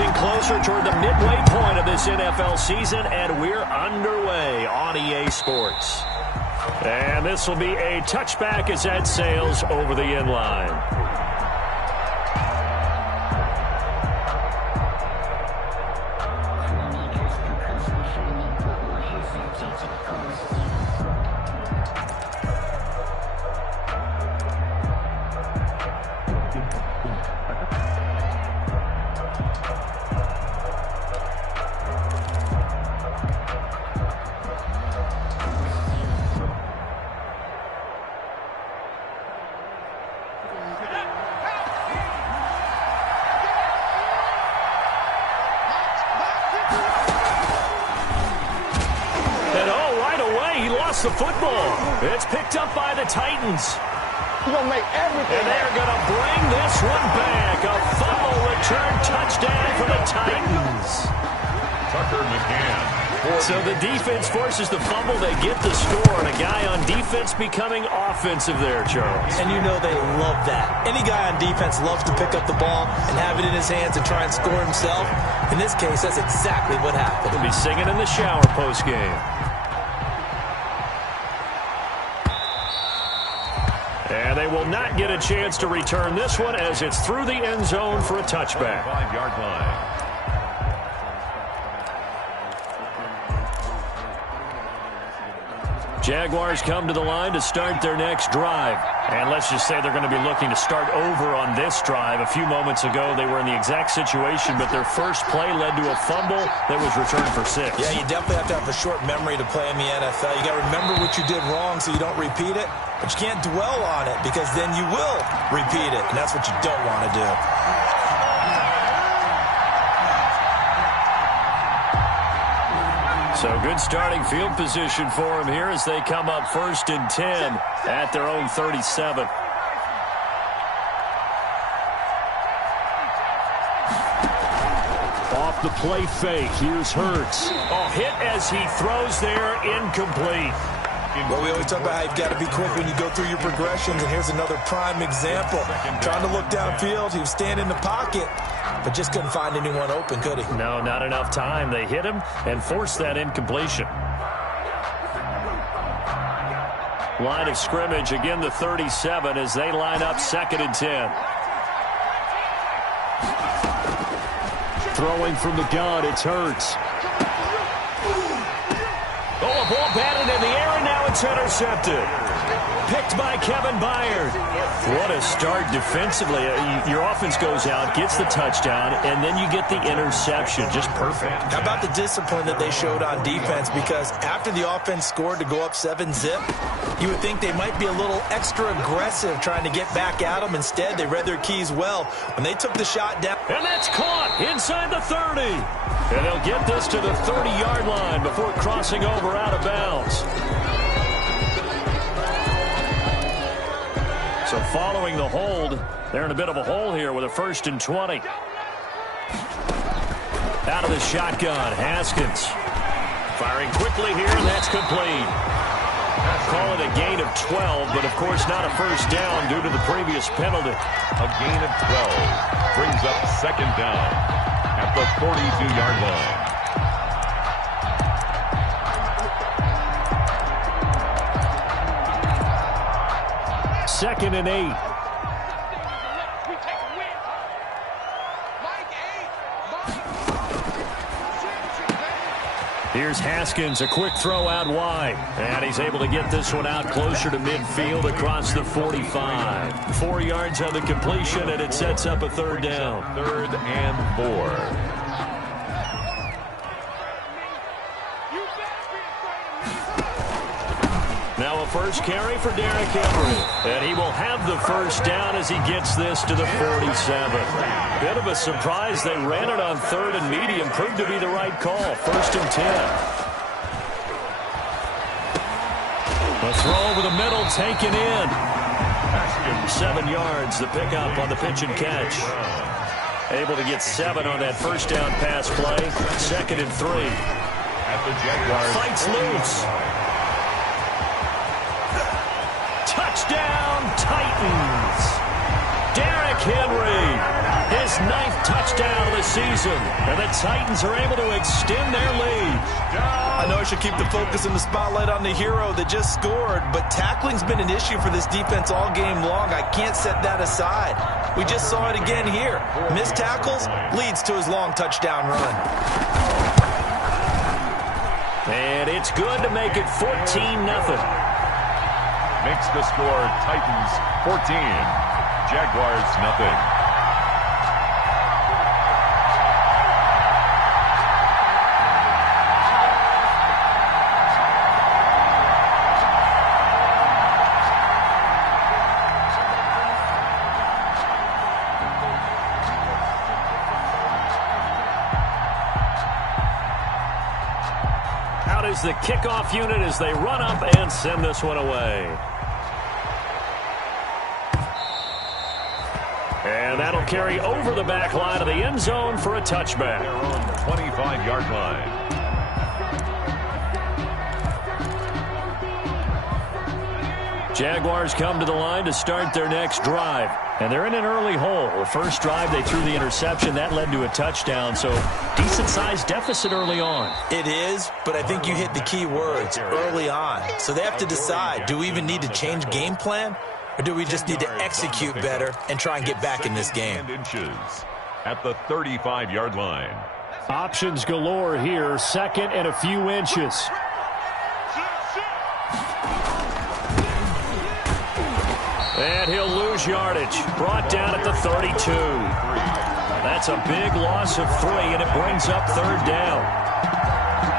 inching closer toward the midway point of this NFL season, and we're underway on EA Sports. And this will be a touchback as that sails over the end line. The football. It's picked up by the Titans. He's going to make everything. And they're going to bring this one back. A fumble return touchdown for the Titans. Tucker McCann. So the defense forces the fumble. They get the score, and a guy on defense becoming offensive there, Charles. And you know they love that. Any guy on defense loves to pick up the ball and have it in his hands and try and score himself. In this case, that's exactly what happened. He'll be singing in the shower post-game. And they will not get a chance to return this one as it's through the end zone for a touchback. 5-yard line. Jaguars come to the line to start their next drive. And let's just say they're going to be looking to start over on this drive. A few moments ago, they were in the exact situation, but their first play led to a fumble that was returned for 6. Yeah, you definitely have to have a short memory to play in the NFL. You got to remember what you did wrong so you don't repeat it, but you can't dwell on it because then you will repeat it, and that's what you don't want to do. So good starting field position for them here as they come up 1st and 10 at their own 37. Off the play fake, here's Hurts. Oh, hit as he throws there, incomplete. Well, we always talk about how you've got to be quick when you go through your progressions, and here's another prime example. Trying to look downfield, he was standing in the pocket, but just couldn't find anyone open, could he? No, not enough time. They hit him and forced that incompletion. Line of scrimmage, again the 37 as they line up 2nd and 10. Throwing from the gun, it's Hurts. Oh, a ball batted in the air, and now it's intercepted. Picked by Kevin Byard. What a start defensively. Your offense goes out, gets the touchdown, and then you get the interception. Just perfect. How about the discipline that they showed on defense? Because after the offense scored to go up 7-zip, you would think they might be a little extra aggressive trying to get back at them. Instead, they read their keys well. When they took the shot down. And that's caught inside the 30. And they'll get this to the 30-yard line before crossing over out of bounds. So following the hold, they're in a bit of a hole here with a 1st and 20. Out of the shotgun, Haskins. Firing quickly here, and that's complete. Call it a gain of 12, but of course not a first down due to the previous penalty. A gain of 12 brings up 2nd down at the 42-yard line. 2nd and 8. Here's Haskins, a quick throw out wide. And he's able to get this one out closer to midfield across the 45. 4 yards on the completion, and it sets up a 3rd down. 3rd and 4. Now a first carry for Derrick Henry. And he will have the first down as he gets this to the 47. Bit of a surprise. They ran it on 3rd and medium. Proved to be the right call. 1st and 10. A throw over the middle, taken in. 7 yards, the pickup on the pitch and catch. Able to get 7 on that first down pass play. 2nd and 3. At the Jaguars. Fights loose. Touchdown, Titans. Derrick Henry. His 9th touchdown of the season. And the Titans are able to extend their lead. I know I should keep the focus and the spotlight on the hero that just scored, but tackling's been an issue for this defense all game long. I can't set that aside. We just saw it again here. Missed tackles leads to his long touchdown run. And it's good to make it 14-0. Makes the score Titans 14, Jaguars nothing. Out is the kickoff unit as they run up and send this one away. And that'll carry over the back line of the end zone for a touchback. Their own 25-yard line. Jaguars come to the line to start their next drive. And they're in an early hole. The first drive, they threw the interception. That led to a touchdown, so decent-sized deficit early on. It is, but I think you hit the key words, early on. So they have to decide, do we even need to change game plan, or do we just need to execute better and try and get back in this game? Inches at the 35-yard line. Options galore here, second and a few inches. And he'll lose yardage. Brought down at the 32. That's a big loss of 3, and it brings up third down.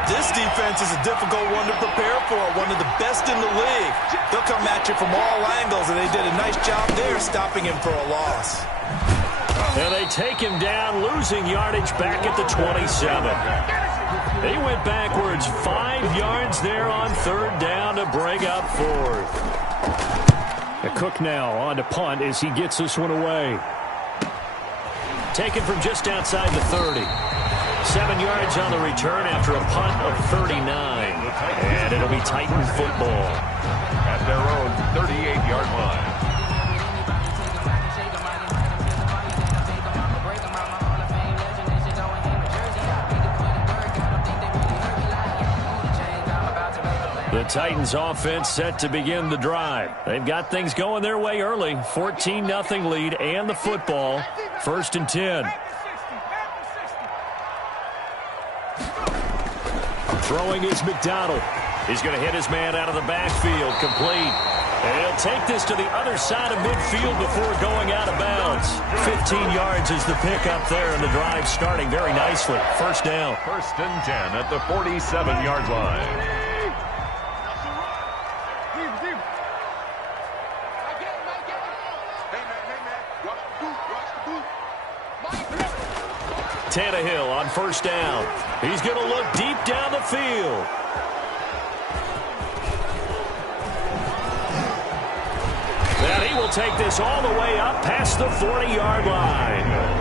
This defense is a difficult one to prepare for, one of the best in the league. They'll come at you from all angles, and they did a nice job there stopping him for a loss. And they take him down, losing yardage back at the 27. He went backwards 5 yards there on third down to bring up fourth. Cook now on to punt as he gets this one away. Taken from just outside the 30. 7 yards on the return after a punt of 39. And it'll be Titan football. At their own 38-yard line. The Titans offense set to begin the drive. They've got things going their way early. 14-0 lead and the football. 1st and 10. Throwing is McDonald. He's going to hit his man out of the backfield. Complete. And he'll take this to the other side of midfield before going out of bounds. 15 yards is the pickup there, and the drive starting very nicely. First down. 1st and 10 at the 47-yard line. Tannehill on first down. He's going to look deep down the field. And he will take this all the way up past the 40-yard line.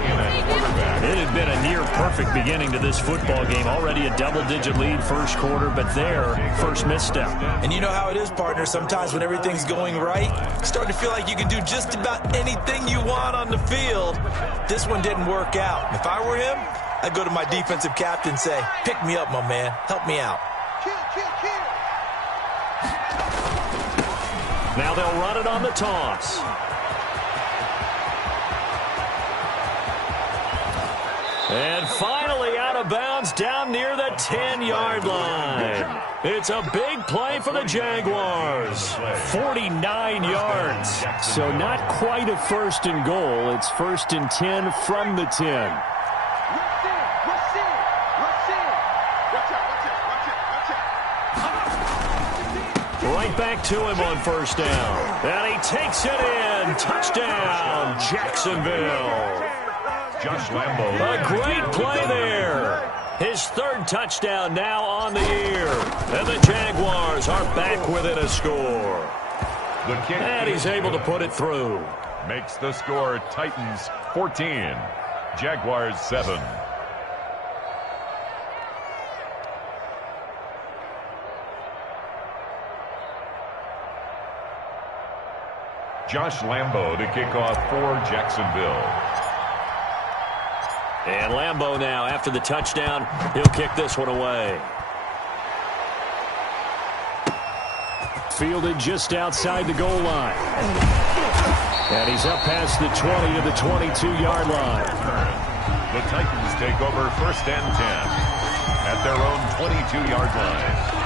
It had been a near-perfect beginning to this football game. Already a double-digit lead first quarter, but their first misstep. And you know how it is, partner. Sometimes when everything's going right, you start to feel like you can do just about anything you want on the field. This one didn't work out. If I were him, I'd go to my defensive captain and say, pick me up, my man. Help me out. Now they'll run it on the toss. And finally out of bounds down near the 10-yard line. It's a big play for the Jaguars. 49 yards. So not quite a 1st and goal. It's 1st and 10 from the 10. Right back to him on first down. And he takes it in. Touchdown, Jacksonville. Josh Lambo. A great play there. His 3rd touchdown now on the year. And the Jaguars are back within a score. The kick. And he's able to put it through. Makes the score Titans 14, Jaguars 7. Josh Lambo to kick off for Jacksonville. And Lambo now, after the touchdown, he'll kick this one away. Fielded just outside the goal line. And he's up past the 20 to the 22-yard line. The Titans take over 1st and 10 at their own 22-yard line.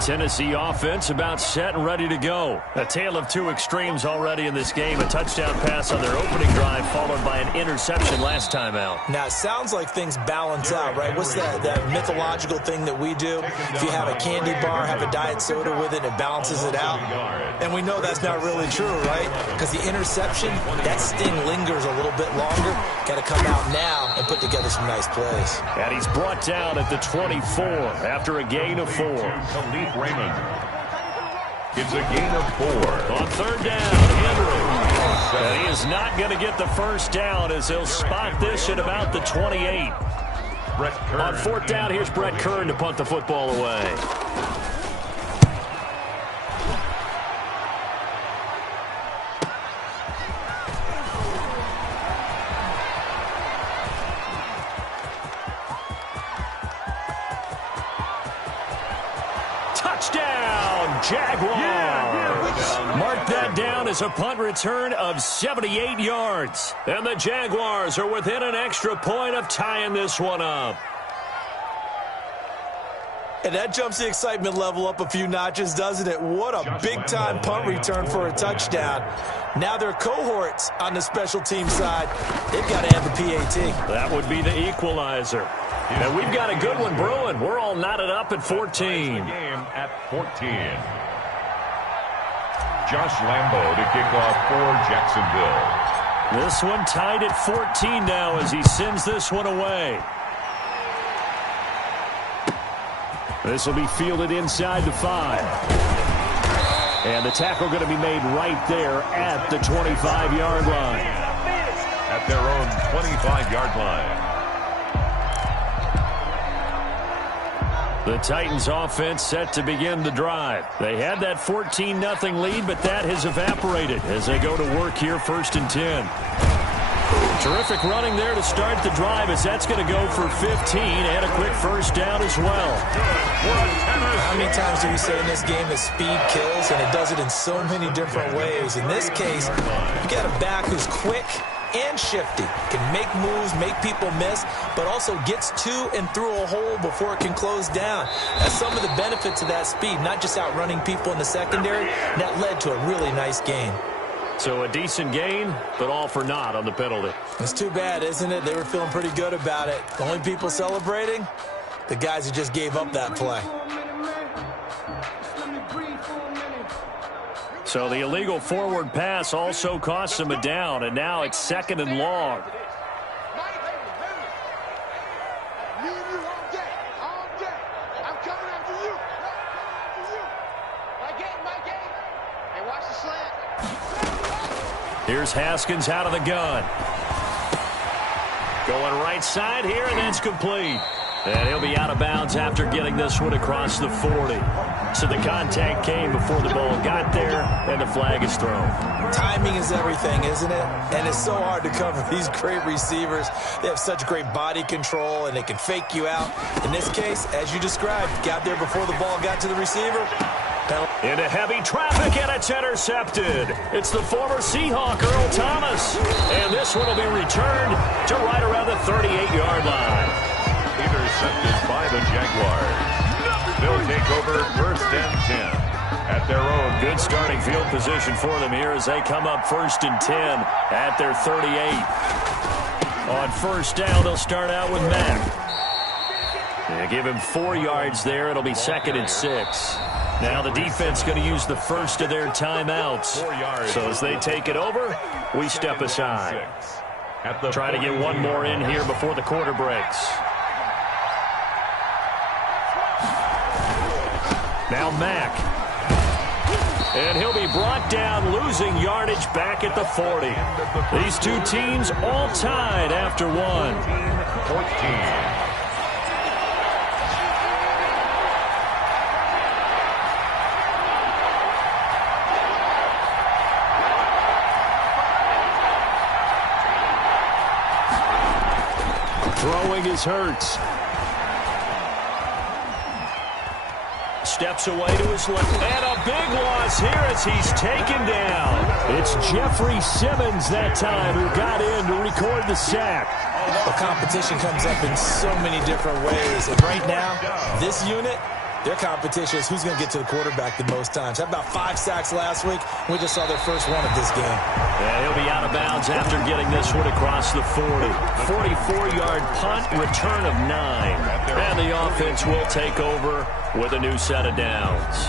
Tennessee offense about set and ready to go. A tale of two extremes already in this game. A touchdown pass on their opening drive followed by an interception last time out. Now, it sounds like things balance out, right? What's that mythological thing that we do? If you have a candy bar, have a diet soda with it, it balances it out. And we know that's not really true, right? Because the interception, that sting lingers a little bit longer. Got to come out now and put together some nice plays. And he's brought down at the 24 after a gain of 4. Raymond. It's a gain of 4. On 3rd down, Henry. And he is not going to get the first down as he'll spot this at about the 28. On 4th down, here's Brett Kern to punt the football away. Touchdown, Jaguars! Mark that down as a punt return of 78 yards. And the Jaguars are within an extra point of tying this one up. And that jumps the excitement level up a few notches, doesn't it? What a big-time punt return for a touchdown. Now their cohorts on the special team side, they've got to have the PAT. That would be the equalizer. And we've got a good one brewing. We're all knotted up at 14. Game at 14. Josh Lambo to kick off for Jacksonville. This one tied at 14 now as he sends this one away. This will be fielded inside the 5. And the tackle going to be made right there at the 25-yard line. At their own 25-yard line. The Titans offense set to begin the drive. They had that 14-0 lead, but that has evaporated as they go to work here 1st and 10. Terrific running there to start the drive as that's going to go for 15 and a quick first down as well. How many times do we say in this game that speed kills, and it does it in so many different ways? In this case, you got a back who's quick and shifty, can make moves, make people miss, but also gets to and through a hole before it can close down. That's some of the benefits of that speed, not just outrunning people in the secondary. And that led to a really nice gain. So a decent gain, but all for naught on the penalty. It's too bad, isn't it? They were feeling pretty good about it. The only people celebrating, the guys who just gave up that play. So the illegal forward pass also costs him a down, and now it's 2nd and long. Here's Haskins out of the gun. Going right side here, and that's complete. And he'll be out of bounds after getting this one across the 40. So the contact came before the ball got there, and the flag is thrown. Timing is everything, isn't it? And it's so hard to cover these great receivers. They have such great body control, and they can fake you out. In this case, as you described, got there before the ball got to the receiver. Into heavy traffic, and it's intercepted. It's the former Seahawk, Earl Thomas. And this one will be returned to right around the 38-yard line. Intercepted by the Jaguars. They'll take over 1st and 10 at their own. Good starting field position for them here as they come up 1st and 10 at their 38. On 1st down, they'll start out with Mack. They give him 4 yards there. It'll be 2nd and 6. Now the defense going to use the first of their timeouts. So as they take it over, we step aside. Try to get one more in here before the quarter breaks. Now Mack. And he'll be brought down, losing yardage back at the 40. These two teams all tied after one. 14. Throwing is Hurts. Steps away to his left. And a big loss here as he's taken down. It's Jeffrey Simmons that time who got in to record the sack. The competition comes up in so many different ways. And right now, this unit, their competition is who's going to get to the quarterback the most times. Had about 5 sacks last week. We just saw their first one of this game. Yeah, he'll be out of bounds after getting this one across the 40. 44-yard punt, return of 9. And the offense will take over with a new set of downs.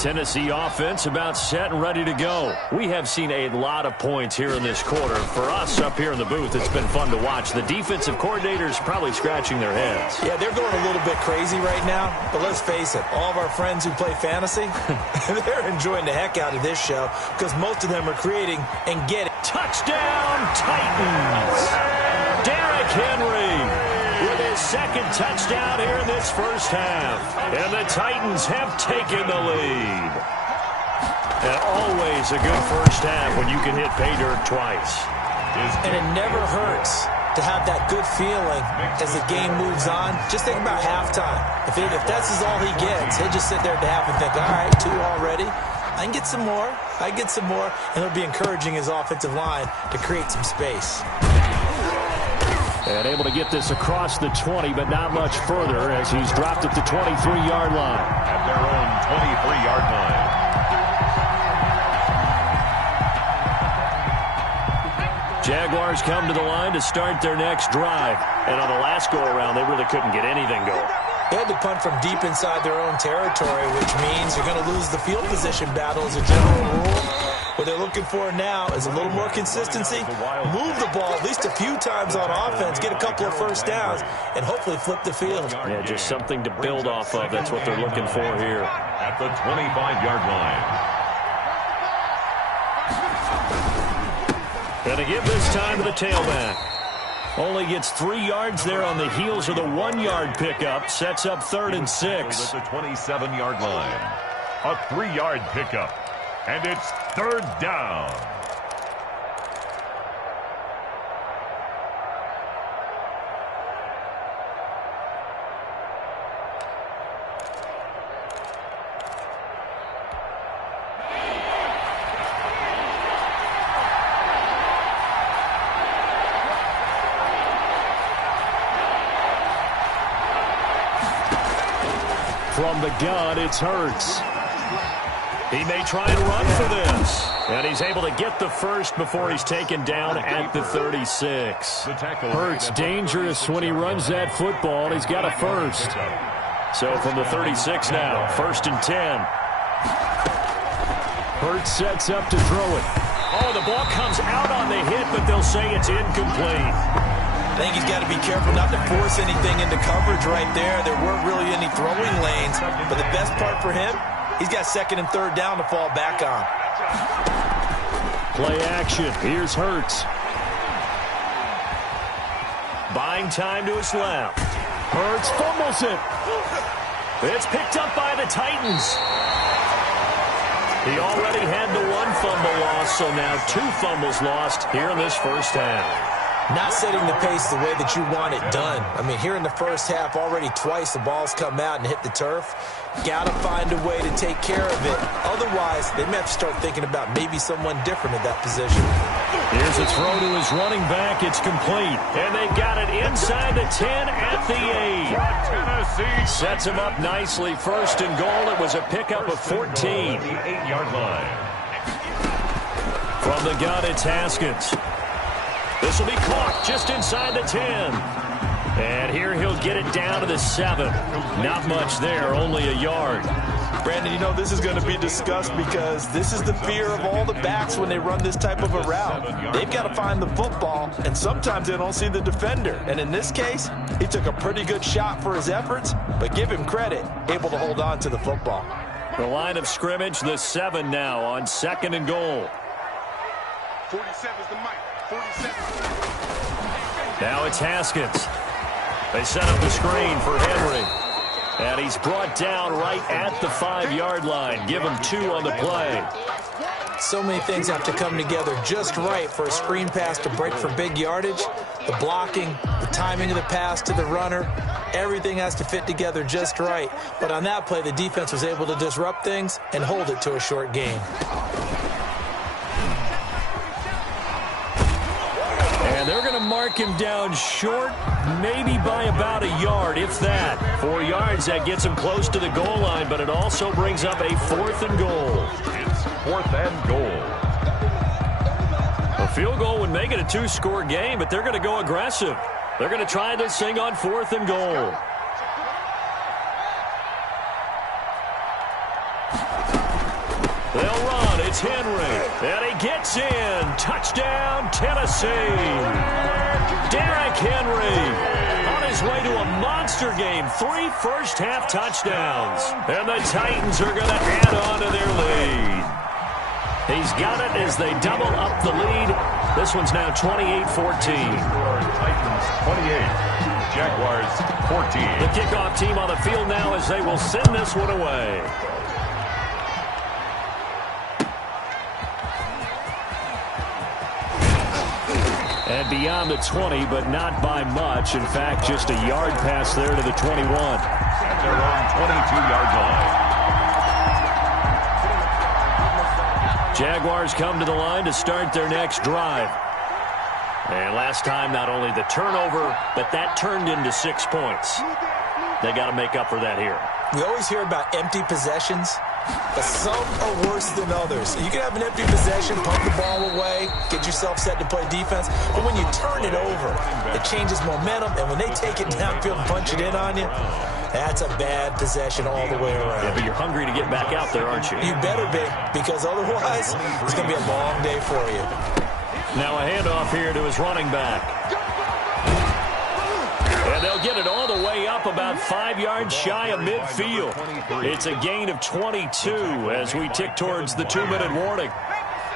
Tennessee offense about set and ready to go. We have seen a lot of points here in this quarter. For us up here in the booth, it's been fun to watch. The defensive coordinators probably scratching their heads. Yeah, they're going a little bit crazy right now. But let's face it, all of our friends who play fantasy, they're enjoying the heck out of this show because most of them are creating and getting. Touchdown, Titans! Derrick Henry with his second touchdown here in this first half. And the Titans have taken the lead. And always a good first half when you can hit pay dirt twice. And it never hurts to have that good feeling as the game moves on. Just think about halftime. If that's all he gets, he'll just sit there at the half and think, all right, 2 already. I can get some more. I can get some more. And he'll be encouraging his offensive line to create some space. And able to get this across the 20, but not much further as he's dropped at the 23-yard line. At their own 23-yard line. Jaguars come to the line to start their next drive. And on the last go-around, they really couldn't get anything going. They had to punt from deep inside their own territory, which means you're going to lose the field position battle as a general rule. What they're looking for now is a little more consistency, move the ball at least a few times on offense, get a couple of first downs, and hopefully flip the field. Yeah, just something to build off of. That's what they're looking for here. At the 25-yard line. Going to give this time to the tailback. Only gets 3 yards there on the heels of the 1-yard pickup. Sets up 3rd and 6. At the 27-yard line. A 3-yard pickup. And it's 3rd down. From the gun, it's Hurts. He may try and run for this. And he's able to get the first before he's taken down at the 36. Hurts dangerous when he runs that football. He's got a first. So from the 36 now, 1st and 10. Hurts sets up to throw it. Oh, the ball comes out on the hit, but they'll say it's incomplete. I think he's got to be careful not to force anything into coverage right there. There weren't really any throwing lanes. But the best part for him, he's got 2nd and 3rd down to fall back on. Play action. Here's Hurts. Buying time to his left. Hurts fumbles it. It's picked up by the Titans. He already had the 1 fumble loss, so now 2 fumbles lost here in this first half. Not setting the pace the way that you want it done. I mean, here in the first half, already twice the ball's come out and hit the turf. Got to find a way to take care of it. Otherwise, they may have to start thinking about maybe someone different at that position. Here's a throw to his running back. It's complete. And they've got it inside the 10 at the 8. Sets him up nicely. 1st and goal. It was a pickup of 14. The 8-yard line. From the gun, it's Haskins. This will be caught just inside the 10. And here he'll get it down to the 7. Not much there, only a yard. Brandon, you know, this is going to be discussed because this is the fear of all the backs when they run this type of a route. They've got to find the football, and sometimes they don't see the defender. And in this case, he took a pretty good shot for his efforts, but give him credit, able to hold on to the football. The line of scrimmage, the 7 now on 2nd and goal. 47 is the mic. 47. Now it's Haskins. They set up the screen for Henry. And he's brought down right at the 5-yard line. Give him 2 on the play. So many things have to come together just right for a screen pass to break for big yardage. The blocking, the timing of the pass to the runner, everything has to fit together just right. But on that play, the defense was able to disrupt things and hold it to a short gain. And they're going to mark him down short, maybe by about a yard, if that. 4 yards, that gets him close to the goal line, but it also brings up a 4th and goal. It's 4th and goal. A field goal would make it a 2-score game, but they're going to go aggressive. They're going to try this thing on 4th and goal. They'll run. It's Henry. And he gets in. Touchdown, Tennessee. Derrick Henry on his way to a monster game. 3 first-half touchdowns. And the Titans are going to add on to their lead. He's got it as they double up the lead. This one's now 28-14. Titans 28, Jaguars 14. The kickoff team on the field now as they will send this one away. And beyond the 20, but not by much. In fact, just a yard pass there to the 21. At their own 22-yard line. Jaguars come to the line to start their next drive. And last time, not only the turnover, but that turned into 6 points. They got to make up for that here. We always hear about empty possessions, but some are worse than others. You can have an empty possession, pump the ball away, get yourself set to play defense, but when you turn it over, it changes momentum, and when they take it downfield and punch it in on you, that's a bad possession all the way around. Yeah, but you're hungry to get back out there, aren't you? You better be, because otherwise, it's going to be a long day for you. Now a handoff here to his running back. And they'll get it all the way up about 5 yards shy of midfield. It's a gain of 22 as we tick towards the 2-minute warning.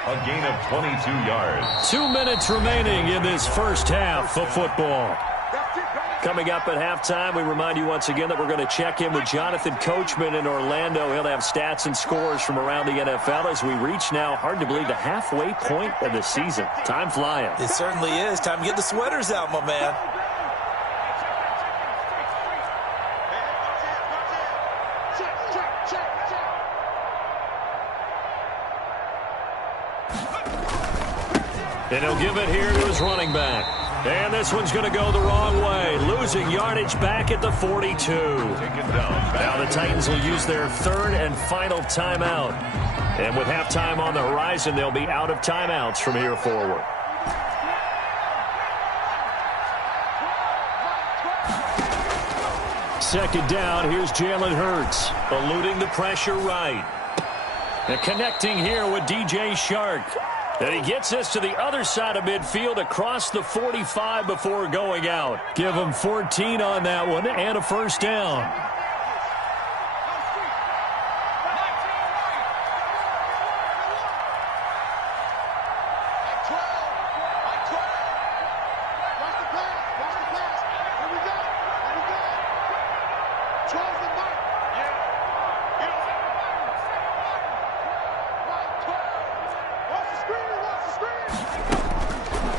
A gain of 22 yards. 2 minutes remaining in this first half of football. Coming up at halftime, we remind you once again that we're going to check in with Jonathan Coachman in Orlando. He'll have stats and scores from around the NFL as we reach now, hard to believe, the halfway point of the season. Time flying. It certainly is. Time to get the sweaters out, my man. And he'll give it here to his running back. And this one's going to go the wrong way. Losing yardage back at the 42. Now the Titans will use their 3rd and final timeout. And with halftime on the horizon, they'll be out of timeouts from here forward. Second down, here's Jalen Hurts. Eluding the pressure right. And connecting here with DJ Shark. And he gets this to the other side of midfield across the 45 before going out. Give him 14 on that one and a first down.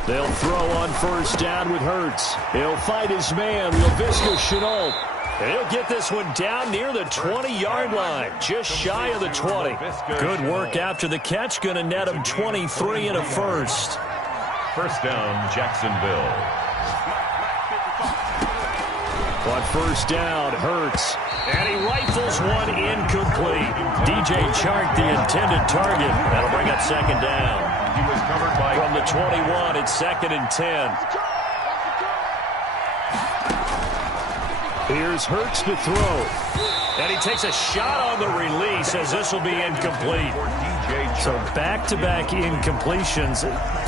They'll throw on first down with Hurts. He'll fight his man, Laviska Shenault. And he'll get this one down near the 20-yard line, just shy of the 20. Good work after the catch, going to net him 23 and a first. First down, Jacksonville. On first down, Hurts. And he rifles one incomplete. DJ Chark, the intended target. That'll bring up second down. He was covered by... From the 21, it's 2nd and 10. Here's Hurts to throw. And he takes a shot on the release as this will be incomplete. So back-to-back incompletions.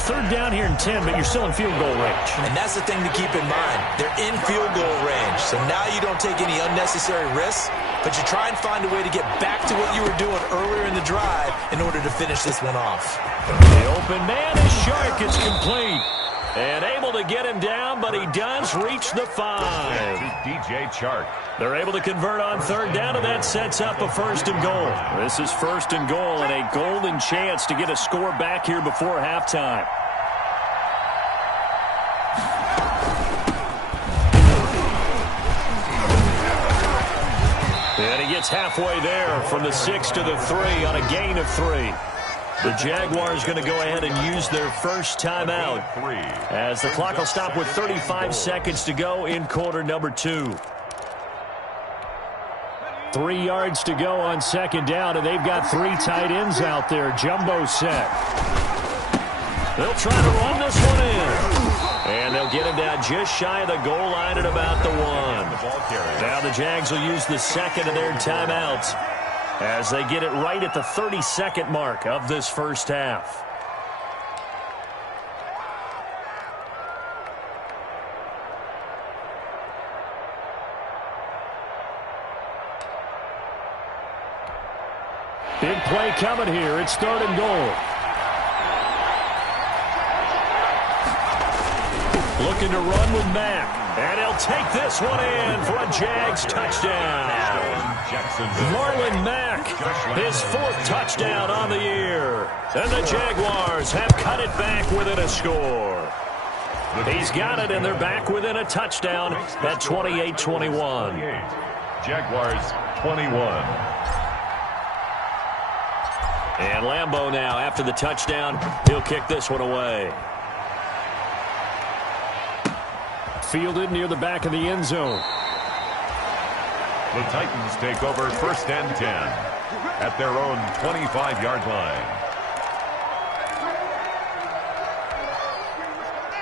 3rd down here and 10, but you're still in field goal range. And that's the thing to keep in mind. They're in field goal range. So now you don't take any unnecessary risks, but you try and find a way to get back to what you were doing earlier in the drive in order to finish this one off. The open man is Shark. It's complete. And able to get him down, but he does reach the 5. DJ Chark. They're able to convert on 3rd down, and that sets up a 1st and goal. This is 1st and goal and a golden chance to get a score back here before halftime. And he gets halfway there from the 6 to the 3 on a gain of 3. The Jaguars going to go ahead and use their first timeout as the clock will stop with 35 seconds to go in quarter number 2. 3 yards to go on second down, and they've got 3 tight ends out there. Jumbo set. They'll try to run this one in. And they'll get him down just shy of the goal line at about the 1. Now the Jags will use the second of their timeouts as they get it right at the 30-second mark of this first half. Big play coming here. It's 3rd and goal. Looking to run with Mack. And he'll take this one in for a Jags touchdown. Marlon Mack, his 4th touchdown on the year. And the Jaguars have cut it back within a score. He's got it, and they're back within a touchdown at 28-21. Jaguars 21. And Lambeau now, after the touchdown, he'll kick this one away. Fielded near the back of the end zone. The Titans take over 1st and 10 at their own 25-yard line.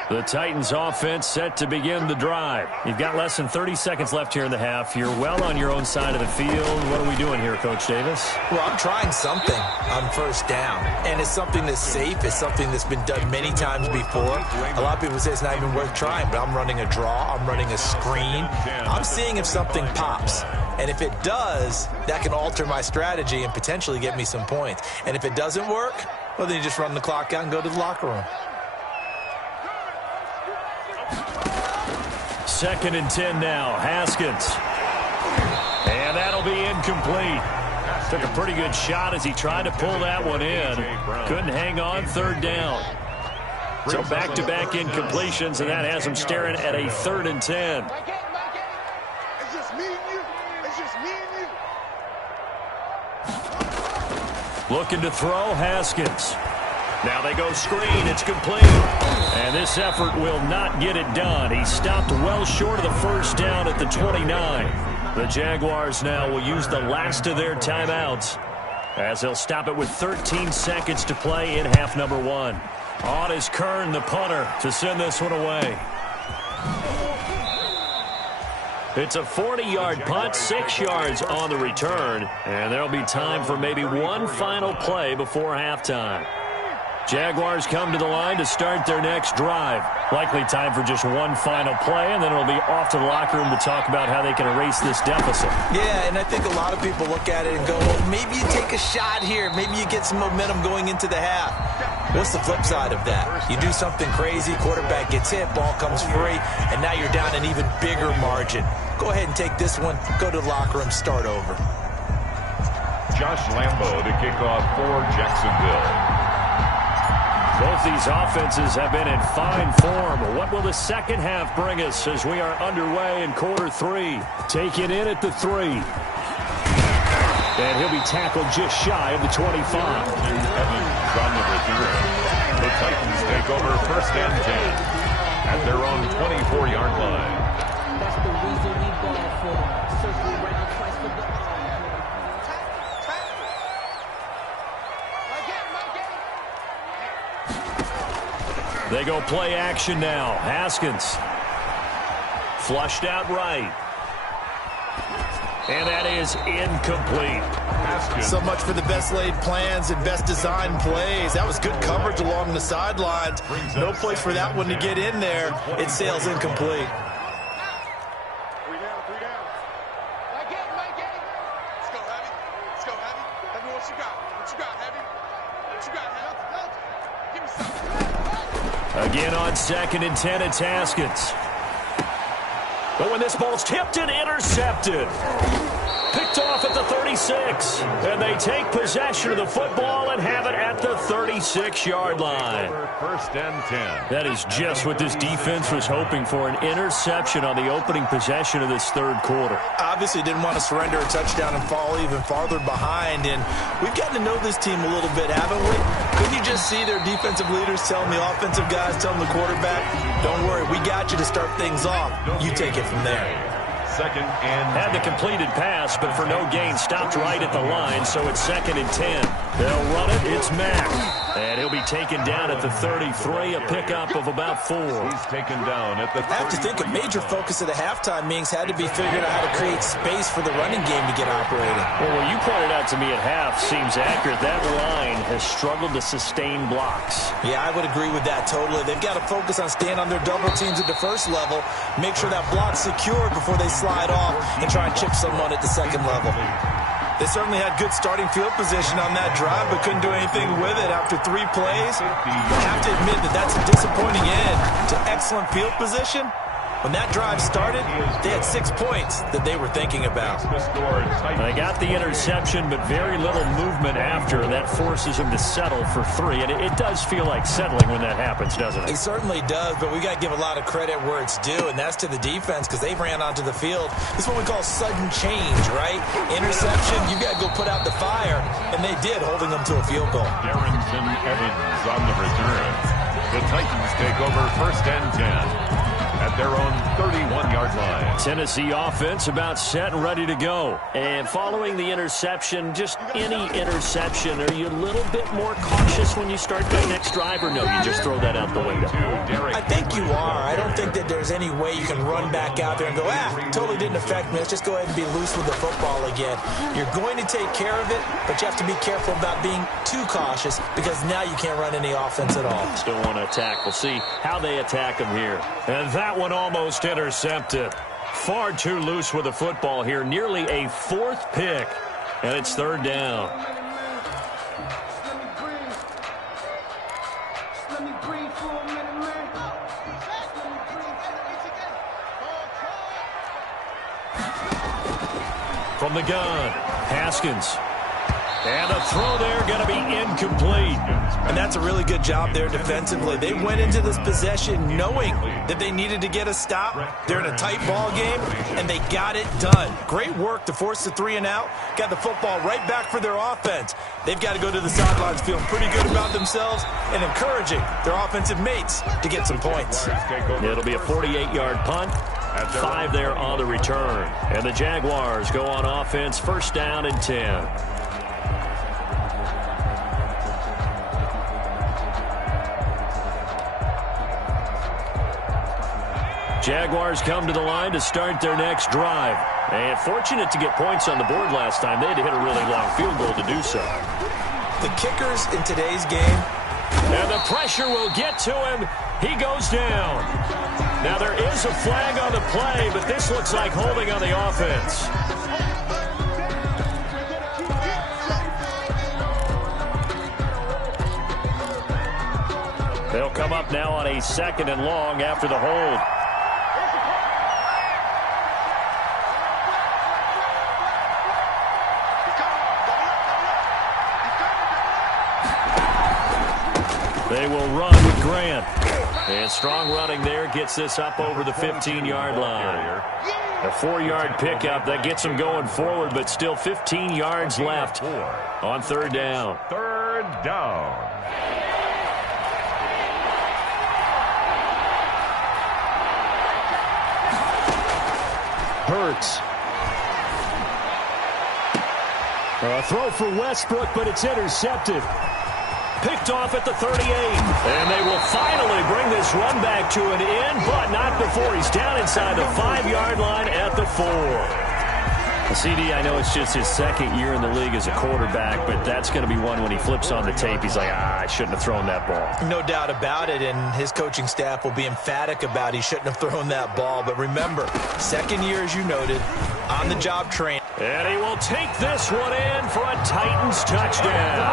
The Titans offense set to begin the drive. You've got less than 30 seconds left here in the half. You're well on your own side of the field. What are we doing here, Coach Davis? Well, I'm trying something on 1st down, and it's something that's safe. It's something that's been done many times before. A lot of people say it's not even worth trying, but I'm running a draw. I'm running a screen. I'm seeing if something pops. And if it does, that can alter my strategy and potentially get me some points. And if it doesn't work, well, then you just run the clock out and go to the locker room. 2nd and 10 now. Haskins. And that'll be incomplete. Took a pretty good shot as he tried to pull that one in. Couldn't hang on 3rd down. So back-to-back incompletions, and that has him staring at a 3rd and 10. It's just me and you. It's just me and you. Looking to throw, Haskins. Now they go screen. It's complete. And this effort will not get it done. He stopped well short of the 1st down at the 29. The Jaguars now will use the last of their timeouts as they'll stop it with 13 seconds to play in half number 1. On is Kern, the punter, to send this one away. It's a 40-yard punt, 6 yards on the return, and there'll be time for maybe one final play before halftime. Jaguars come to the line to start their next drive. Likely time for just one final play, and then it'll be off to the locker room to talk about how they can erase this deficit. Yeah, and I think a lot of people look at it and go, well, maybe you take a shot here. Maybe you get some momentum going into the half. What's the flip side of that? You do something crazy, quarterback gets hit, ball comes free, and now you're down an even bigger margin. Go ahead and take this one, go to the locker room, start over. Josh Lambeau to kick off for Jacksonville. Both these offenses have been in fine form. What will the second half bring us as we are underway in quarter 3? Taken in at the 3. And he'll be tackled just shy of the 25. From the return, the Titans take over 1st and 10 at their own 24-yard line. That's the reason we ball for. Circle around twice for the They go play action now. Haskins. Flushed out right. And that is incomplete. Haskins. So much for the best laid plans and best designed plays. That was good coverage along the sidelines. No place for that one to get in there. It sails incomplete. 3 down, 3 down. My game. Let's go, Heavy. Let's go, Heavy. Heavy, what you got? What you got, Heavy? What you got, Heavy? Give me something. Again on 2nd and 10, it's Haskins. But when this ball's tipped and intercepted. Picked off at the 36. And they take possession of the football and have it at the 36-yard line. First and 10. That is just what this defense was hoping for, an interception on the opening possession of this third quarter. Obviously didn't want to surrender a touchdown and fall even farther behind. And we've gotten to know this team a little bit, haven't we? Couldn't you just see their defensive leaders telling the offensive guys, telling the quarterback, don't worry, we got you to start things off. You take it from there. Second and Had the completed pass, but for no gain, stopped right at the line, so it's 2nd and 10. They'll run it. It's Mack. And he'll be taken down at the 33, a pickup of about 4. he's taken down at the 30. I have to think a major focus at the halftime meetings had to be figuring out how to create space for the running game to get operating. Well, what you pointed out to me at half seems accurate. That line has struggled to sustain blocks. Yeah, I would agree with that totally. They've got to focus on staying on their double teams at the first level, make sure that block's secured before they slide off and try and chip someone at the second level. They certainly had good starting field position on that drive, but couldn't do anything with it after 3 plays. I have to admit that that's a disappointing end to excellent field position. When that drive started, they had 6 points that they were thinking about. They got the interception, but very little movement after, and that forces them to settle for 3. And it does feel like settling when that happens, doesn't it? It certainly does, but we got to give a lot of credit where it's due, and that's to the defense because they ran onto the field. This is what we call sudden change, right? Interception, you got to go put out the fire, and they did, holding them to a field goal. Darrington Evans on the return. The Titans take over first and 10. At their own 31-yard line. Tennessee offense about set and ready to go. And following the interception, just any interception, are you a little bit more cautious when you start that next drive, or no, you just throw that out the window? I think you are. I don't think that there's any way you can run back out there and go, totally didn't affect me. Let's just go ahead and be loose with the football again. You're going to take care of it, but you have to be careful about being too cautious because now you can't run any offense at all. Still want to attack. We'll see how they attack them here. And that one almost intercepted. Far too loose with the football here. Nearly a 4th pick. And it's 3rd down. From the gun, Haskins. And a throw there going to be incomplete. And that's a really good job there defensively. They went into this possession knowing that they needed to get a stop. They're in a tight ball game, and they got it done. Great work to force the 3 and out. Got the football right back for their offense. They've got to go to the sidelines feeling pretty good about themselves and encouraging their offensive mates to get some points. It'll be a 48-yard punt. 5 there on the return. And the Jaguars go on offense, 1st down and 10. Jaguars come to the line to start their next drive. And fortunate to get points on the board last time. They had to hit a really long field goal to do so. The kickers in today's game. And the pressure will get to him. He goes down. Now there is a flag on the play, but this looks like holding on the offense. They'll come up now on a 2nd and long after the hold. They will run with Grant. And strong running there gets this up over the 15-yard line. A 4-yard pickup that gets them going forward, but still 15 yards left on 3rd down. 3rd down. Hurts. A throw for Westbrook, but it's intercepted. Picked off at the 38. And they will finally bring this run back to an end, but not before he's down inside the 5-yard line at the 4. CD, I know it's just his 2nd year in the league as a quarterback, but that's going to be one when he flips on the tape. He's like, I shouldn't have thrown that ball. No doubt about it, and his coaching staff will be emphatic about he shouldn't have thrown that ball. But remember, 2nd year, as you noted, on-the-job training. And he will take this one in for a Titans touchdown.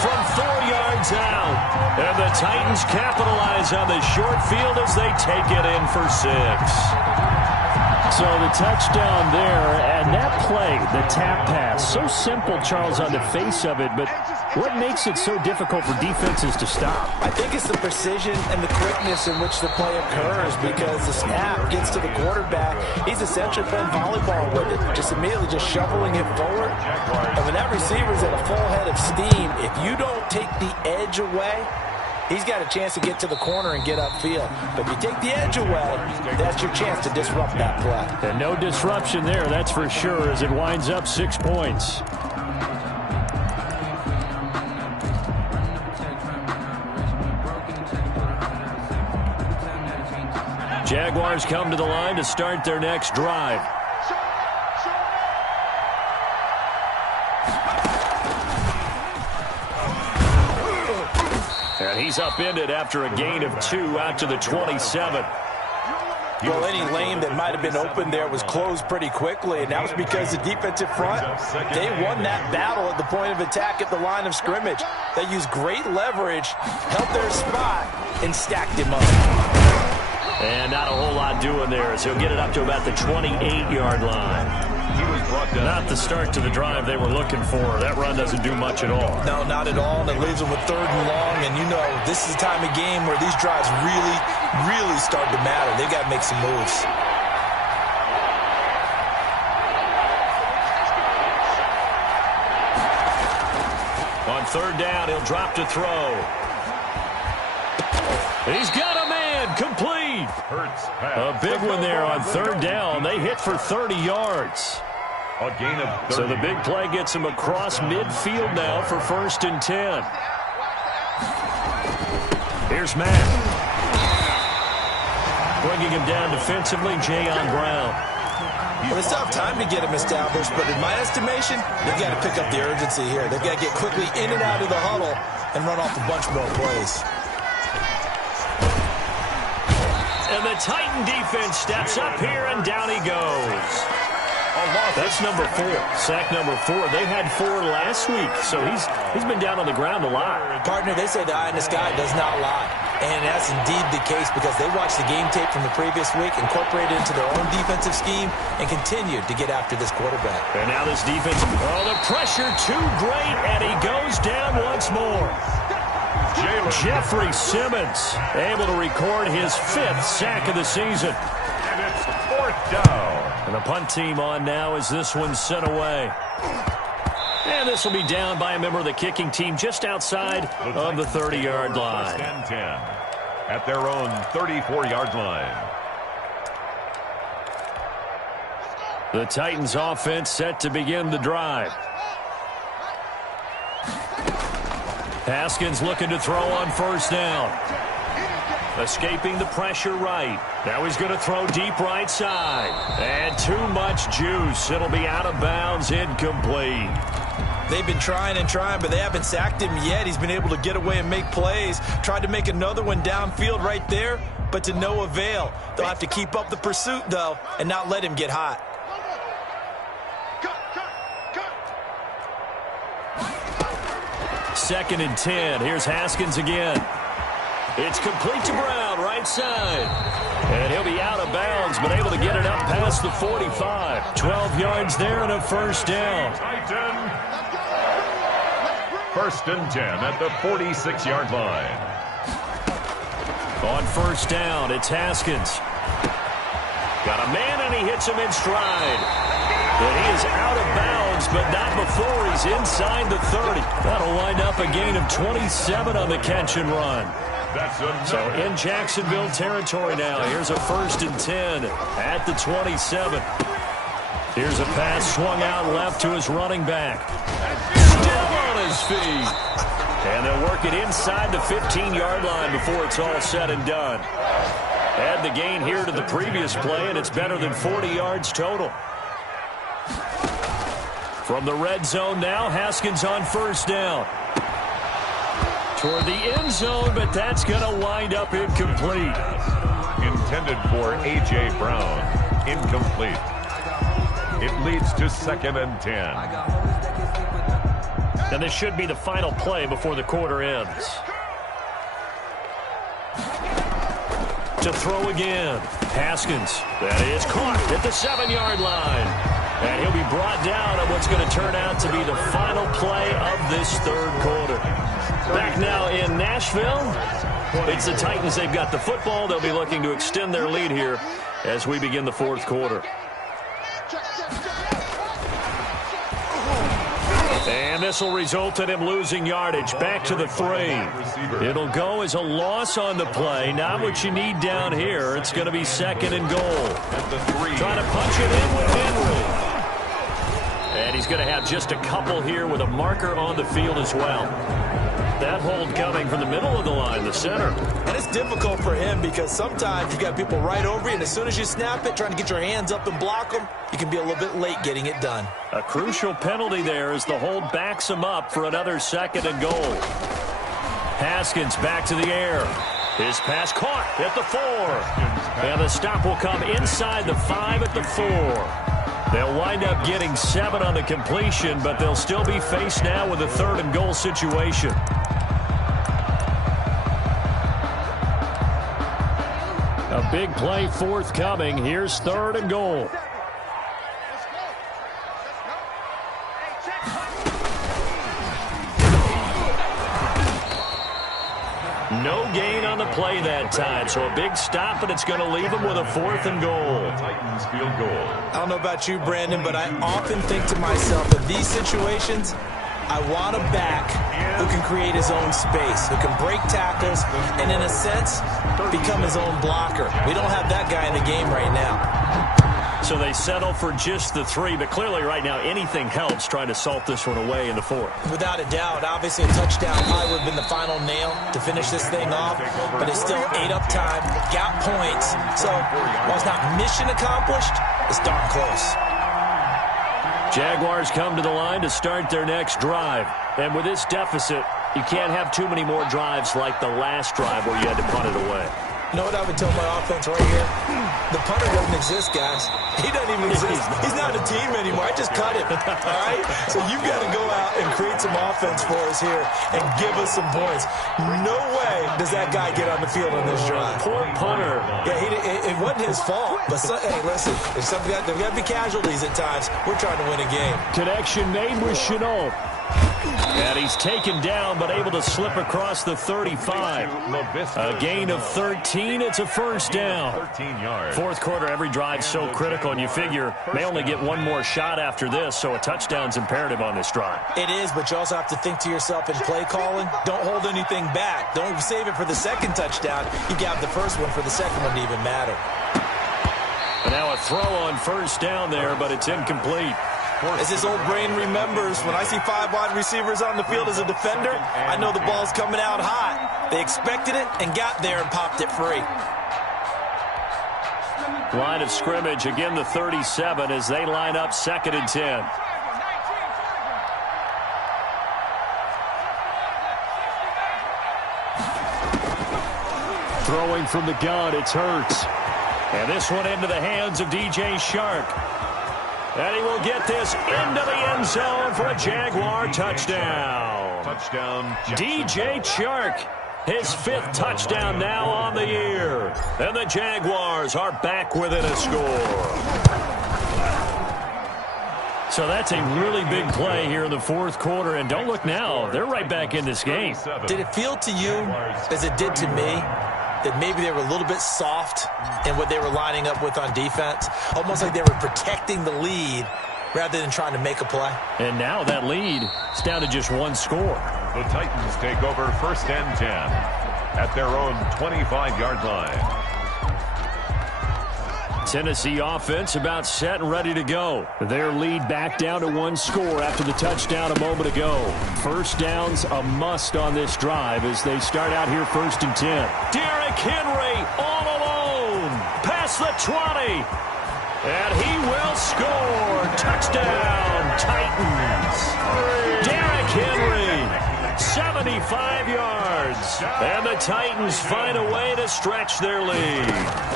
From 4 yards out. And the Titans capitalize on the short field as they take it in for 6. So the touchdown there, and that play, the tap pass, so simple, Charles, on the face of it, but what makes it so difficult for defenses to stop? I think it's the precision and the quickness in which the play occurs, because the snap gets to the quarterback. He's essentially playing volleyball with it, just immediately just shoveling it forward. And when that receiver's at a full head of steam, if you don't take the edge away, he's got a chance to get to the corner and get upfield. But if you take the edge away, that's your chance to disrupt that play. And no disruption there, that's for sure, as it winds up 6 points. Jaguars come to the line to start their next drive. And he's upended after a gain of 2 out to the 27. Well, any lane that might have been open there was closed pretty quickly, and that was because the defensive front, they won that battle at the point of attack at the line of scrimmage. They used great leverage, held their spot, and stacked him up. And not a whole lot doing there, as he'll get it up to about the 28-yard line. Not the start to the drive they were looking for. That run doesn't do much at all. No, not at all, and it leaves them with 3rd and long. And you know, this is the time of game where these drives really, really start to matter. They've got to make some moves. On 3rd down, he'll drop to throw. He's got a man, complete. A big one there on 3rd down. They hit for 30 yards. A gain of 30. So the big play gets him across midfield now for 1st and 10. Here's Matt. Bringing him down defensively, Jayon Brown. Well, it's tough time to get him established, but in my estimation, they've got to pick up the urgency here. They've got to get quickly in and out of the huddle and run off a bunch more plays. And the Titan defense steps up here, and down he goes. That's number 4. Sack number 4. They had 4 last week, so he's been down on the ground a lot. Partner, they say the eye in the sky does not lie. And that's indeed the case, because they watched the game tape from the previous week, incorporated it into their own defensive scheme, and continued to get after this quarterback. And now this defense, the pressure too great, and he goes down once more. Jeffrey Simmons able to record his 5th sack of the season. And it's 4th down. And the punt team on now as this one's sent away. And this will be down by a member of the kicking team just outside of the 30-yard line. 1st and 10 at their own 34-yard line. The Titans offense set to begin the drive. Haskins looking to throw on 1st down. Escaping the pressure right. Now he's going to throw deep right side. And too much juice. It'll be out of bounds, incomplete. They've been trying and trying, but they haven't sacked him yet. He's been able to get away and make plays. Tried to make another one downfield right there, but to no avail. They'll have to keep up the pursuit, though, and not let him get hot. 2nd and 10. Here's Haskins again. It's complete to Brown, right side. And he'll be out of bounds, but able to get it up past the 45. 12 yards there and a 1st down. Titan. 1st and 10 at the 46-yard line. On 1st down, it's Haskins. Got a man, and he hits him in stride. And he is out of bounds, but not before he's inside the 30. That'll wind up a gain of 27 on the catch and run. So in Jacksonville territory now. Here's a 1st and 10 at the 27. Here's a pass swung out left to his running back. Still on his feet. And they'll work it inside the 15-yard line before it's all said and done. Add the gain here to the previous play, and it's better than 40 yards total. From the red zone now, Haskins on 1st down. Toward the end zone, but that's going to wind up incomplete. Intended for A.J. Brown. Incomplete. It leads to 2nd and 10. And this should be the final play before the quarter ends. to throw again. Haskins. That is caught at the 7-yard line. And he'll be brought down on what's going to turn out to be the final play of this third quarter. Back now in Nashville. It's the Titans. They've got the football. They'll be looking to extend their lead here as we begin the fourth quarter. And this will result in him losing yardage. Back to the 3. It'll go as a loss on the play. Not what you need down here. It's going to be 2nd and goal. Trying to punch it in with Henry. And he's going to have just a couple here with a marker on the field as well. That hold coming from the middle of the line, the center. And it's difficult for him because sometimes you got people right over you, and as soon as you snap it, trying to get your hands up and block them, you can be a little bit late getting it done. A crucial penalty there as the hold backs him up for another 2nd and goal. Haskins back to the air. His pass caught at the 4. And the stop will come inside the 5 at the 4. They'll wind up getting 7 on the completion, but they'll still be faced now with a 3rd and goal situation. A big play forthcoming. Here's 3rd and goal. No gain on the play that time, so a big stop, and it's going to leave them with a 4th and goal. Titans field goal. I don't know about you, Brandon, but I often think to myself, in these situations, I want a back who can create his own space, who can break tackles, and in a sense, become his own blocker. We don't have that guy in the game right now. So they settle for just the 3, but clearly right now anything helps trying to salt this one away in the 4th. Without a doubt, obviously a touchdown probably would have been the final nail to finish this thing off, but it's still 8 up time, got points, so while it's not mission accomplished, it's darn close. Jaguars come to the line to start their next drive, and with this deficit, you can't have too many more drives like the last drive where you had to punt it away. You know what I would tell my offense right here? The punter doesn't exist, guys. He doesn't even exist. He's not a team anymore. I just cut him, all right? So you've got to go out and create some offense for us here and give us some points. No way does that guy get on the field on this drive. Poor punter. Yeah, it wasn't his fault. But, hey, listen, there's got to be casualties at times. We're trying to win a game. Connection made with Chenault. And he's taken down, but able to slip across the 35. A gain of 13. It's a first down. 13 yards. Fourth quarter, every drive's so critical, and you figure may only get one more shot after this, so a touchdown's imperative on this drive. It is, but you also have to think to yourself in play calling, don't hold anything back. Don't save it for the second touchdown. You got the first one for the second one to even matter. And now a throw on first down there, but it's incomplete. As his old brain remembers, when I see 5 wide receivers on the field as a defender, I know the ball's coming out hot. They expected it and got there and popped it free. Line of scrimmage, again the 37 as they line up 2nd and 10. Throwing from the gun, it's Hurts. And this one into the hands of DJ Shark. And he will get this into the end zone for a Jaguar touchdown. Touchdown, DJ Chark, his 5th touchdown now on the year. And the Jaguars are back within a score. So that's a really big play here in the fourth quarter. And don't look now, they're right back in this game. Did it feel to you, as it did to me, that maybe they were a little bit soft in what they were lining up with on defense? Almost like they were protecting the lead rather than trying to make a play. And now that lead is down to just one score. The Titans take over 1st and 10 at their own 25-yard line. Tennessee offense about set and ready to go. Their lead back down to one score after the touchdown a moment ago. First down's a must on this drive as they start out here 1st and 10. Derrick Henry all alone. Past the 20. And he will score. Touchdown, Titans. Derrick Henry, 75 yards. And the Titans find a way to stretch their lead.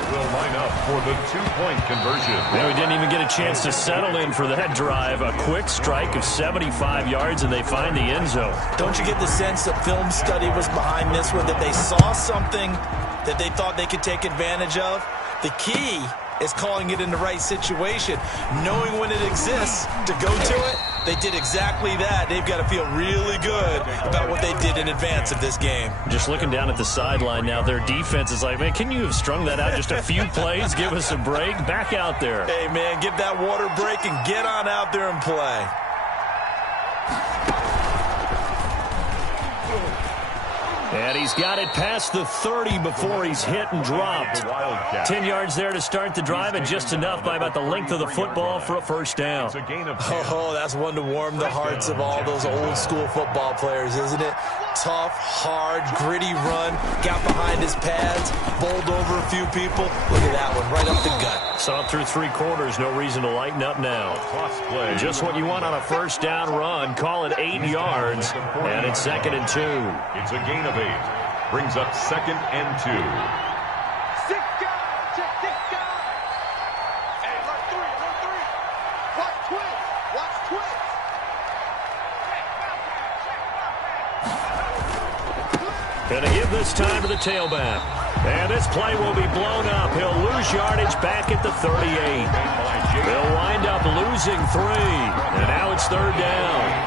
Will line up for the 2-point conversion. Yeah, we didn't even get a chance to settle in for that drive. A quick strike of 75 yards, and they find the end zone. Don't you get the sense that film study was behind this one, that they saw something that they thought they could take advantage of. The key is calling it in the right situation, knowing when it exists to go to it. They did exactly that. They've got to feel really good about what they did in advance of this game. Just looking down at the sideline now, their defense is like, man, can you have strung that out just a few plays? Give us a break. Back out there. Hey, man, give that water break and get on out there and play. And he's got it past the 30 before he's hit and dropped. 10 yards there to start the drive, and just enough by about the length of the football for a first down. Oh, that's one to warm the hearts of all those old school football players, isn't it? Tough, hard, gritty run, got behind his pads, bowled over a few people. Look at that one, right up the gut. Saw it through 3 quarters, no reason to lighten up now. Just what you want on a first down run. Call it 8 yards, and it's 2nd and 2. It's a gain of 8. Brings up 2nd and 2. 6 guys, check 6 guys. Hey, alert 3, alert 3. Watch twins, watch twins. Gonna give this time to the tailback. And this play will be blown up. He'll lose yardage back at the 38. They'll wind up losing 3. And now it's 3rd down.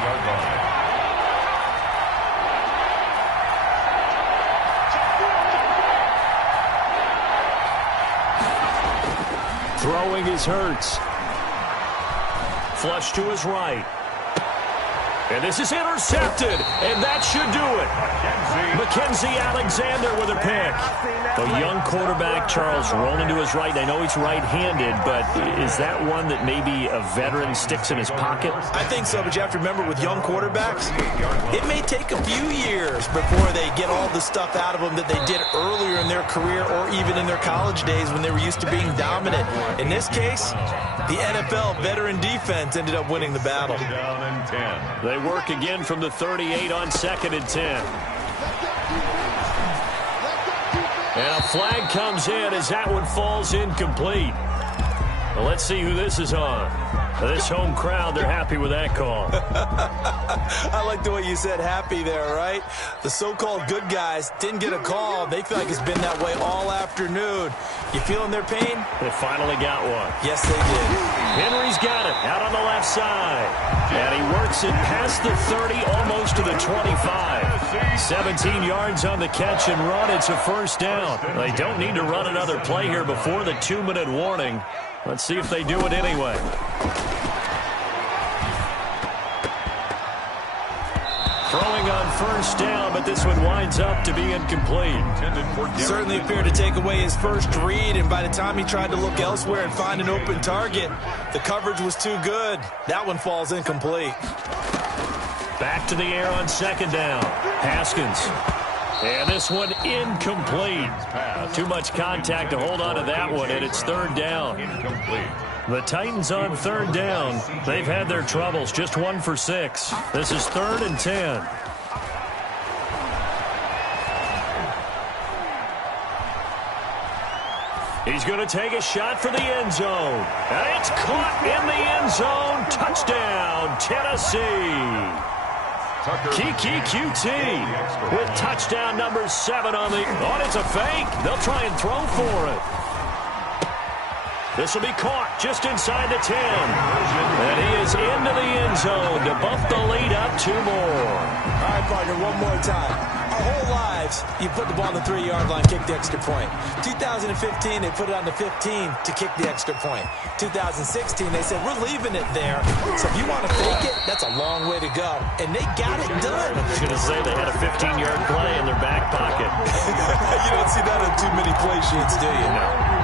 Throwing is Hurts. Flush to his right. And this is intercepted, and that should do it. Mackenzie Alexander with a pick. A young quarterback, Charles, rolling to his right. I know he's right-handed, but is that one that maybe a veteran sticks in his pocket? I think so, but you have to remember with young quarterbacks, it may take a few years before they get all the stuff out of them that they did earlier in their career or even in their college days when they were used to being dominant. In this case, the NFL veteran defense ended up winning the battle. Down and 10. They work again from the 38 on 2nd and 10. And a flag comes in as that one falls incomplete. Well, let's see who this is on. This home crowd, they're happy with that call. I like the way you said happy there, right? The so-called good guys didn't get a call. They feel like it's been that way all afternoon. You feeling their pain? They finally got one. Yes, they did. Henry's got it out on the left side. And he works it past the 30, almost to the 25. 17 yards on the catch and run. It's a first down. They don't need to run another play here before the 2-minute warning. Let's see if they do it anyway. Throwing on first down, but this one winds up to be incomplete. Certainly appeared to take away his first read, and by the time he tried to look elsewhere and find an open target, the coverage was too good. That one falls incomplete. Back to the air on 2nd down. Haskins. And this one incomplete. Too much contact to hold on to that one, and it's 3rd down. Incomplete. The Titans on 3rd down. They've had their troubles, just 1 for 6. This is 3rd and 10. He's going to take a shot for the end zone. And it's caught in the end zone. Touchdown, Tennessee. Kiki QT with touchdown number 7 on the... Oh, it's a fake. They'll try and throw for it. This will be caught just inside the 10. And he is into the end zone to bump the lead up 2 more. All right, partner, one more time. Our whole lives, you put the ball on the 3-yard line, kick the extra point. 2015, they put it on the 15 to kick the extra point. 2016, they said, we're leaving it there. So if you want to fake it, that's a long way to go. And they got it done. I was going to say they had a 15-yard play in their back pocket. You don't see that on too many play sheets, do you? No.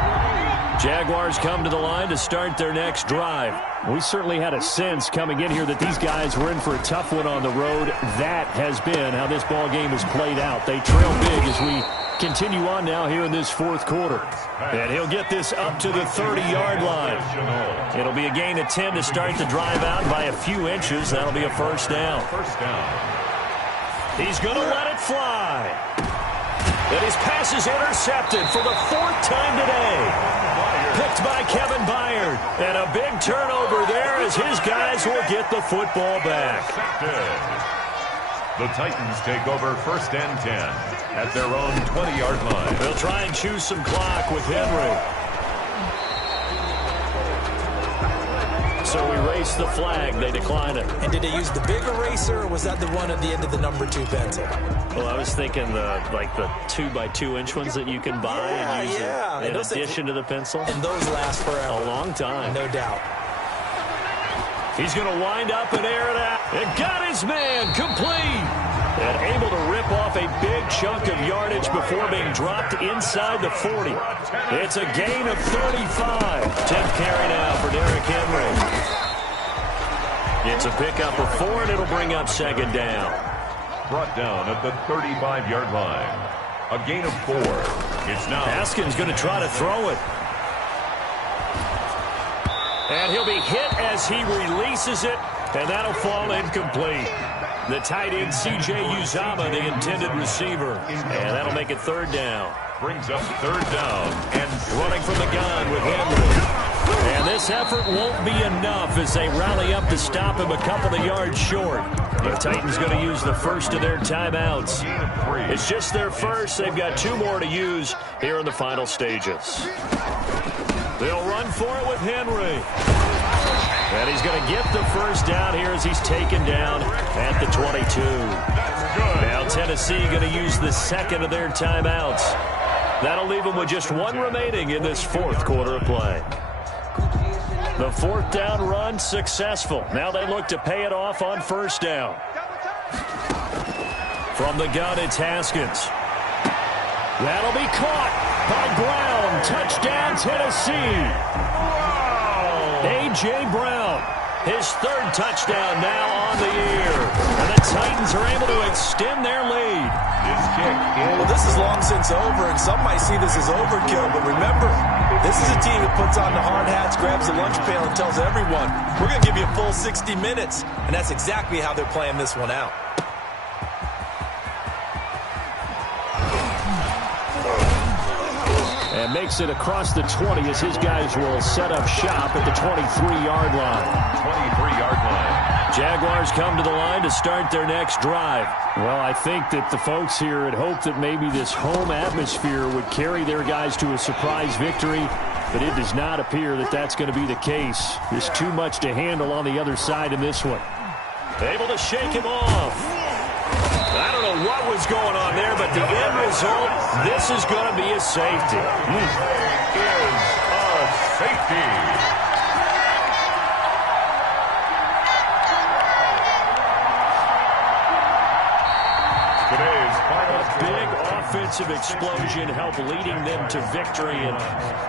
Jaguars come to the line to start their next drive. We certainly had a sense coming in here that these guys were in for a tough one on the road. That has been how this ball game has played out. They trail big as we continue on now here in this 4th quarter. And he'll get this up to the 30-yard line. It'll be a gain of 10 to start the drive out by a few inches. That'll be a first down. He's going to let it fly. And his pass is intercepted for the 4th time today. Picked by Kevin Byard. And a big turnover there as his guys will get the football back. The Titans take over 1st and 10 at their own 20-yard line. They'll try and choose some clock with Henry. So erase the flag. They decline it. And did they use the big eraser, or was that the one at the end of the number 2 pencil? Well, I was thinking the 2x2-inch ones that you can buy and use in addition to the pencil. And those last forever. A long time. No doubt. He's going to wind up and air it out. And got his man complete. And able to rip off a big chunk of yardage before being dropped inside the 40. It's a gain of 35. 10th carry now for Derrick Henry. It's a pickup of 4, and it'll bring up 2nd down. Brought down at the 35-yard line. A gain of 4. It's now. Haskins going to try to throw it. And he'll be hit as he releases it, and that'll fall incomplete. The tight end, C.J. Uzomah, the intended receiver. And that'll make it 3rd down. Brings up 3rd down. And running from the gun with Henry. And this effort won't be enough as they rally up to stop him a couple of yards short. The Titans going to use the first of their timeouts. It's just their first. They've got 2 more to use here in the final stages. They'll run for it with Henry. And he's going to get the 1st down here as he's taken down at the 22. Now Tennessee going to use the 2nd of their timeouts. That'll leave them with just 1 remaining in this 4th quarter of play. The 4th down run successful. Now they look to pay it off on 1st down. From the gun, it's Haskins. That'll be caught by Brown. Touchdown, Tennessee. A.J. Brown, his 3rd touchdown now on the year. And the Titans are able to extend their lead. Well, this is long since over, and some might see this as overkill. But remember, this is a team that puts on the hard hats, grabs the lunch pail, and tells everyone, we're going to give you a full 60 minutes. And that's exactly how they're playing this one out. And makes it across the 20 as his guys will set up shop at the 23-yard line. 23-yard line. Jaguars come to the line to start their next drive. Well, I think that the folks here had hoped that maybe this home atmosphere would carry their guys to a surprise victory, but it does not appear that that's going to be the case. There's too much to handle on the other side in this one. Able to shake him off. I don't know what was going on there, but the end result, this is going to be a safety. Is a safety. Big offensive explosion helped leading them to victory. And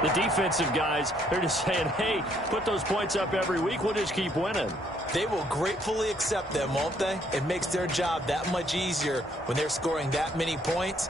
the defensive guys, they're just saying, hey, put those points up every week. We'll just keep winning. They will gratefully accept them, won't they? It makes their job that much easier when they're scoring that many points.